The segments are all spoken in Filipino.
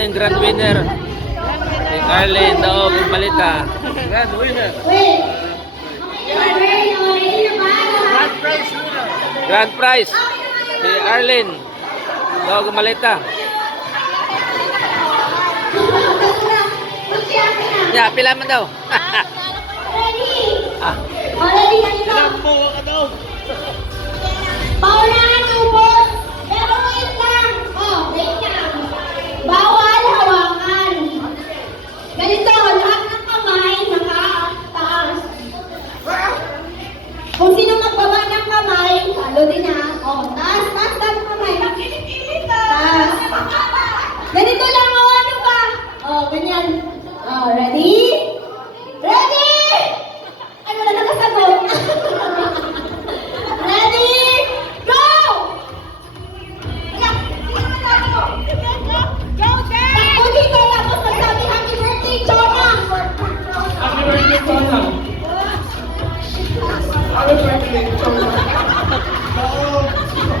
na yung grand winner. Si Carlin, daog, balita. Grand winner. Grand prize. Si Arlene, daog, balita. Ya, pila man daw. Ah. Paunahan ang boss. Pero wait lang. Oh, wait lang. Bawal hawakan. Ganito, lahat ng kamay nakataas. Kung sino magbaba ng kamay, talo din ha. Oh, taas ng kamay. Taas. Ganito lang, oh, ano ba? Oh, ganyan. Oh, ready? Ready? Ay, wala nakasagot. Ready? Go! Takbo dito, tapos magsabi happy birthday, Jonah! Happy birthday, Jonah! Happy birthday, Jonah!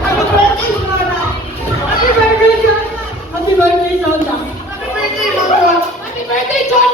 Happy birthday, Jonah! Happy birthday, Jonah! Happy birthday, Jonah! Happy birthday, Jonah! Happy birthday, Jonah!